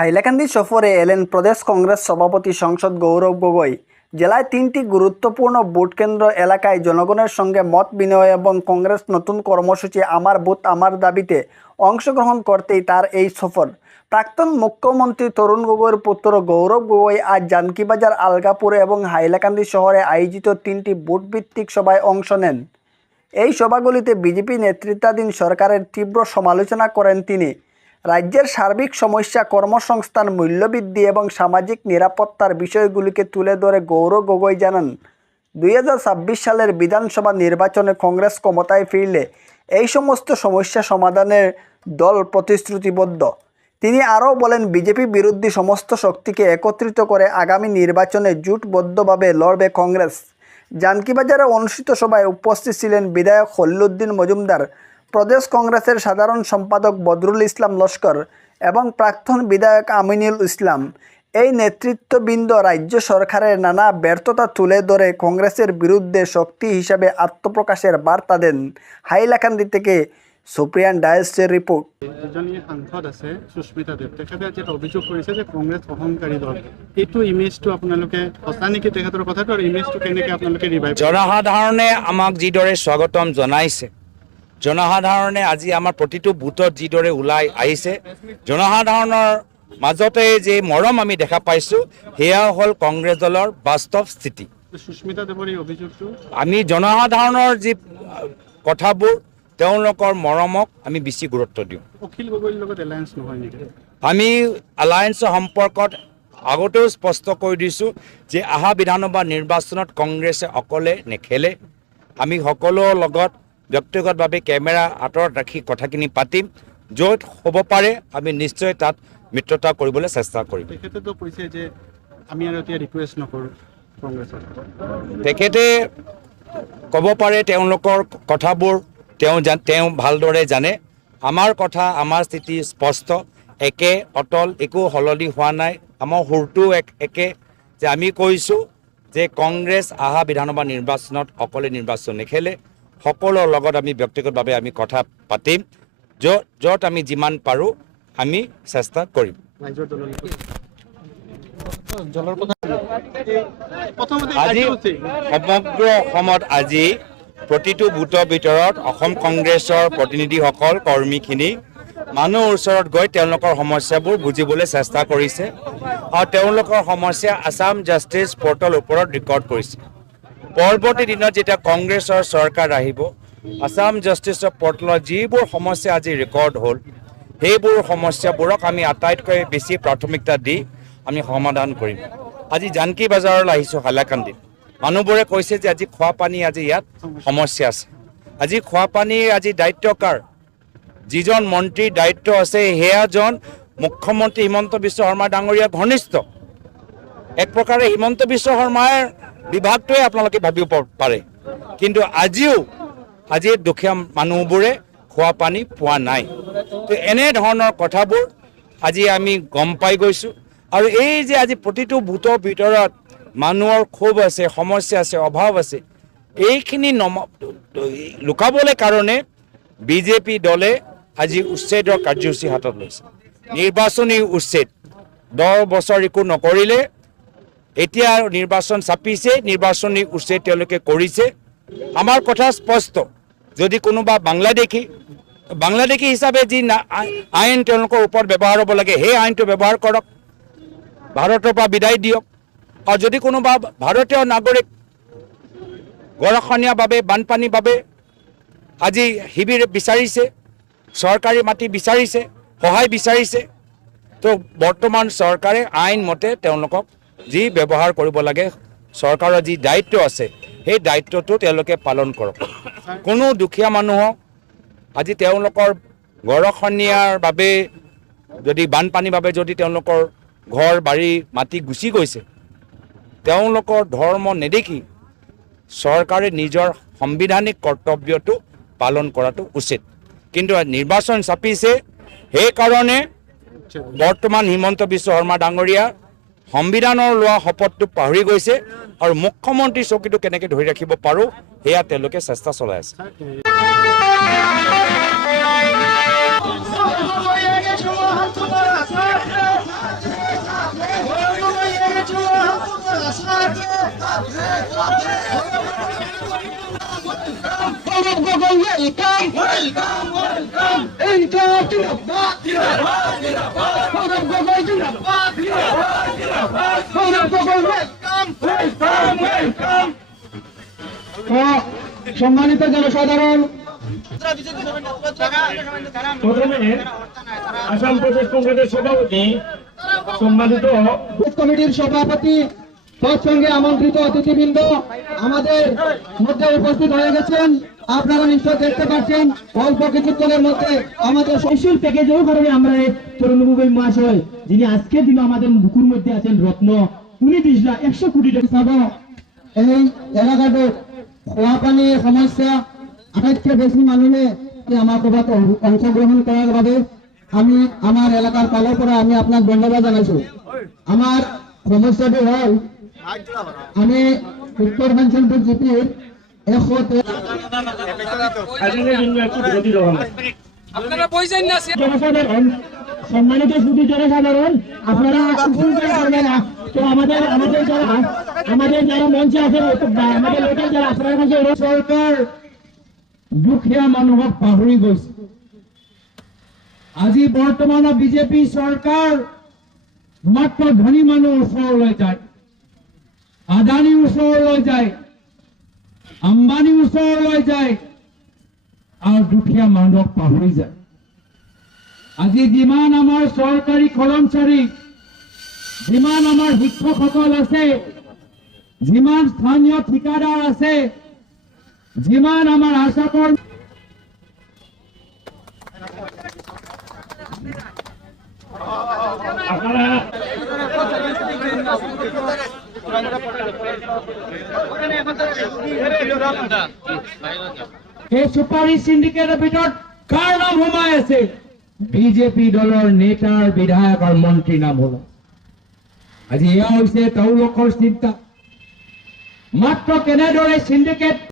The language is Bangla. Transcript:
হাইলাকান্দি সফরে এলেন প্রদেশ কংগ্রেস সভাপতি সংসদ গৌরব গগৈ। জেলায় তিনটি গুরুত্বপূর্ণ ভোট কেন্দ্র এলাকায় জনগণের সঙ্গে মত বিনিময় এবং কংগ্রেস নতুন কর্মসূচি আমার বুথ আমার দাবিতে অংশগ্রহণ করতেই তার এই সফর। প্রাক্তন মুখ্যমন্ত্রী তরুণ গগৈর পুত্র গৌরব গগৈ আজ জানকিবাজার, আলগাপুর এবং হাইলাকান্দি শহরে আয়োজিত তিনটি ভোটভিত্তিক সভায় অংশ নেন। এই সভাগুলিতে বিজেপি নেতৃত্বাধীন সরকারের তীব্র সমালোচনা করেন তিনি। রাজ্যের সার্বিক সমস্যা, কর্মসংস্থান, মূল্যবৃদ্ধি এবং সামাজিক নিরাপত্তার বিষয়গুলিকে তুলে ধরে গৌরব গগৈ জানান, দুই হাজার ছাব্বিশ সালের বিধানসভা নির্বাচনে কংগ্রেস ক্ষমতায় ফিরলে এই সমস্ত সমস্যা সমাধানের দল প্রতিশ্রুতিবদ্ধ। তিনি আরও বলেন, বিজেপি বিরোধী সমস্ত শক্তিকে একত্রিত করে আগামী নির্বাচনে জোটবদ্ধভাবে লড়বে কংগ্রেস। জানকিবাজারে অনুষ্ঠিত সভায় উপস্থিত ছিলেন বিধায়ক হল্লুদ্দিন মজুমদার প্রদেশ কংগ্রেসের সাধারণ সম্পাদক বদরুল ইসলাম লস্কর এবং প্রাক্তন বিধায়ক আমিনুল ইসলাম এই নেতৃত্ববৃন্দ রাজ্য সরকারের নানা ব্যর্থতা তুলে ধরে কংগ্রেসের বিরুদ্ধে শক্তি হিসাবে আত্মপ্রকাশের বার্তা দেন হাইলাকান্দি থেকে সুপ্রিয়ান ডায়েসের রিপোর্ট। সাংসদ আছে সুস্মিতা দেৱ তেখেতে আজি অভিযোগ কৰিছে যে কংগ্ৰেছ অহংকাৰী দল। এইটো ইমেজটো আপোনালোকে সঁচা নেকি তেখেতৰ কথাটো আৰু ইমেজটো কেনেকৈ আপোনালোকে জনসাধাৰণে আমাক যিদৰে স্বাগতম জনাইছে জনসাধাৰণে আজি আমাৰ প্ৰতিটো বুথত যিদৰে ওলাই আহিছে জনসাধাৰণৰ মাজতে যে মৰম আমি দেখা পাইছোঁ সেয়া হ'ল কংগ্ৰেছ দলৰ বাস্তৱ স্থিতি। আমি জনসাধাৰণৰ যি কথাবোৰ তেওঁলোকৰ মৰমক আমি বেছি গুৰুত্ব দিওঁ। অখিল গগৈৰ লগত এলায়েন্স নহয় নেকি? আমি এলায়েন্সৰ সম্পৰ্কত আগতেও স্পষ্ট কৰি দিছোঁ যে অহা বিধানসভা নিৰ্বাচনত কংগ্ৰেছে অকলে নেখেলে। আমি সকলোৰ লগত ব্যক্তিগতভাৱে কেমেৰা আঁতৰত ৰাখি কথাখিনি পাতিম য'ত হ'ব পাৰে আমি নিশ্চয় তাত মিত্ৰতা কৰিবলৈ চেষ্টা কৰিম। তেখেতেতো কৈছে যে আমি আৰু এতিয়া ৰিকুৱেষ্ট নকৰোঁ কংগ্ৰেছক তেখেতে ক'ব পাৰে তেওঁলোকৰ কথাবোৰ তেওঁ জান- তেওঁ ভালদৰে জানে। আমাৰ কথা আমাৰ স্থিতি স্পষ্ট। একে অটল একো সলনি হোৱা নাই। আমাৰ সুৰটো এক একে যে আমি কৈছোঁ যে কংগ্ৰেছ অহা বিধানসভা নিৰ্বাচনত অকলে নিৰ্বাচন নেখেলে। সকলোৰ লগত আমি ব্যক্তিগতভাৱে আমি কথা পাতিম য'ত য'ত আমি যিমান পাৰোঁ আমি চেষ্টা কৰিম আজি। সমগ্ৰ অসমত আজি প্ৰতিটো বুথৰ ভিতৰত অসম কংগ্ৰেছৰ প্ৰতিনিধিসকল কৰ্মীখিনি মানুহৰ ওচৰত গৈ তেওঁলোকৰ সমস্যাবোৰ বুজিবলৈ চেষ্টা কৰিছে আৰু তেওঁলোকৰ সমস্যা আছাম জাষ্টিছ পৰ্টেলৰ ওপৰত ৰেকৰ্ড কৰিছে পৰৱৰ্তী দিনত যেতিয়া কংগ্ৰেছৰ চৰকাৰ আহিব আছাম জাষ্টিছৰ পৰ্টেলত যিবোৰ সমস্যা আজি ৰেকৰ্ড হ'ল সেইবোৰ সমস্যাবোৰক আমি আটাইতকৈ বেছি প্ৰাথমিকতা দি আমি সমাধান কৰিম। আজি জানকী বাজাৰলৈ আহিছোঁ হাইলাকান্দিত মানুহবোৰে কৈছে যে আজি খোৱা পানী আজি ইয়াত সমস্যা আছে। আজি খোৱা পানীৰ আজি দায়িত্ব কাৰ? যিজন মন্ত্ৰীৰ দায়িত্ব আছে সেয়াজন মুখ্যমন্ত্ৰী হিমন্ত বিশ্ব শৰ্মা ডাঙৰীয়া ঘনিষ্ঠ। এক প্ৰকাৰে হিমন্ত বিশ্ব শৰ্মাৰ বিভাগটোৱে আপোনালোকে ভাবিব পাৰে। কিন্তু আজিও আজি দুখীয়া মানুহবোৰে খোৱা পানী পোৱা নাই। তো এনেধৰণৰ কথাবোৰ আজি আমি গম পাই গৈছোঁ। আৰু এই যে আজি প্ৰতিটো বুথৰ ভিতৰত মানুহৰ ক্ষোভ আছে, সমস্যা আছে, অভাৱ আছে, এইখিনি নম লুকাবলৈ কাৰণে বিজেপি দলে আজি উচ্ছেদৰ কাৰ্যসূচী হাতত লৈছে। নিৰ্বাচনী উচ্ছেদ, দহ বছৰ একো নকৰিলে এতিয়া নিৰ্বাচন চাপিছে, নিৰ্বাচনী উচ্ছেদ তেওঁলোকে কৰিছে। আমাৰ কথা স্পষ্ট। যদি কোনোবা বাংলাদেশী বাংলাদেশী হিচাপে যি আইন তেওঁলোকৰ ওপৰত ব্যৱহাৰ হ'ব লাগে, সেই আইনটো ব্যৱহাৰ কৰক। ভাৰতৰ পৰা বিদায় দিয়ক। আৰু যদি কোনোবা ভাৰতীয় নাগৰিক গৰাখহনীয়াৰ বাবে, বানপানীৰ বাবে আজি শিবিৰ বিচাৰিছে, চৰকাৰী মাটি বিচাৰিছে, সহায় বিচাৰিছে, তো বৰ্তমান চৰকাৰে আইন মতে তেওঁলোকক যি ব্যৱহাৰ কৰিব লাগে চৰকাৰৰ যি দায়িত্ব আছে সেই দায়িত্বটো তেওঁলোকে পালন কৰক। কোনো দুখীয়া মানুহক আজি তেওঁলোকৰ গৰখহনীয়াৰ বাবে যদি বানপানীৰ বাবে যদি তেওঁলোকৰ ঘৰ বাৰী মাটি গুচি গৈছে তেওঁলোকৰ ধৰ্ম নেদেখি চৰকাৰে নিজৰ সাংবিধানিক কৰ্তব্যটো পালন কৰাটো উচিত। কিন্তু নিৰ্বাচন চাপিছে সেইকাৰণে বৰ্তমান হিমন্ত বিশ্ব শৰ্মা ডাঙৰীয়া সংবিধানৰ লোৱা শপতটো পাহৰি গৈছে আৰু মুখ্যমন্ত্ৰী চকীটো কেনেকৈ ধৰি ৰাখিব পাৰোঁ সেয়া তেওঁলোকে চেষ্টা চলাই আছে। সম্মানিত জনসাধারণ প্রথমে আসাম প্রদেশ কংগ্রেসের সভাপতি সম্মানিত কমিটির সভাপতি তৎসঙ্গে আমন্ত্রিত অতিথিবৃন্দ আমাদের মধ্যে উপস্থিত হয়ে গেছেন। আপনারা নিশ্চয় দেখতে পাচ্ছেন অল্প কিছুক্ষণের মধ্যে আমাদের স্পেশাল প্যাকেজের কারণে আমরা এই তরুণ গগৈ মহাশয় যিনি আজকের দিনে আমাদের মুখের মধ্যে আছেন রত্ন। উনি একশো কোটি টাকা চাব এই খোৱা পানীৰ সমস্যা আটাইতকৈ বেছি মানুহে এই আমাৰ সভাত অং- অংশগ্ৰহণ কৰাৰ বাবে আমি আমাৰ এলেকাৰ ফালৰ পৰা আমি আপোনাক ধন্যবাদ জনাইছো। আমাৰ সমস্যাটো হ'ল আমি উত্তৰ কাঞ্চনপুৰ জিপিৰ এশ তে- আজকের জন্য একটু জনসাধারণ সম্মানিত শুধু জনসাধারণ আপনারা করবেন না। তো আমাদের আমাদের যারা আমাদের যারা মঞ্চে আছেন আমাদের লোকের যারা আপনার কাছে চৰকাৰ দুখীয়া মানুহক পাহৰি গৈছে। আজি বৰ্তমানৰ বিজেপি চৰকাৰ মাত্ৰ ধনী মানুহৰ ওচৰলৈ যায়। আদানীৰ ওচৰলৈ যায় আম্বানীৰ ওচৰলৈ যায় আৰু দুখীয়া মানুহক পাহৰি যায়। আজি যিমান আমাৰ চৰকাৰী কৰ্মচাৰী, যিমান আমাৰ শিক্ষকসকল আছে, যিমান স্থানীয় ঠিকাদাৰ আছে, যিমান আমাৰ আশা আপনারা এই চুপাৰী চিণ্ডিকেটৰ ভিতৰত কাৰ নাম সোমাই আছে? বিজেপি দলৰ নেতাৰ বিধায়ক আৰু মন্ত্ৰীৰ নাম হল। আজি এয়া হৈছে তেওঁলোকৰ চিন্তা। মাত্ৰ কেনেদৰে চিণ্ডিকেট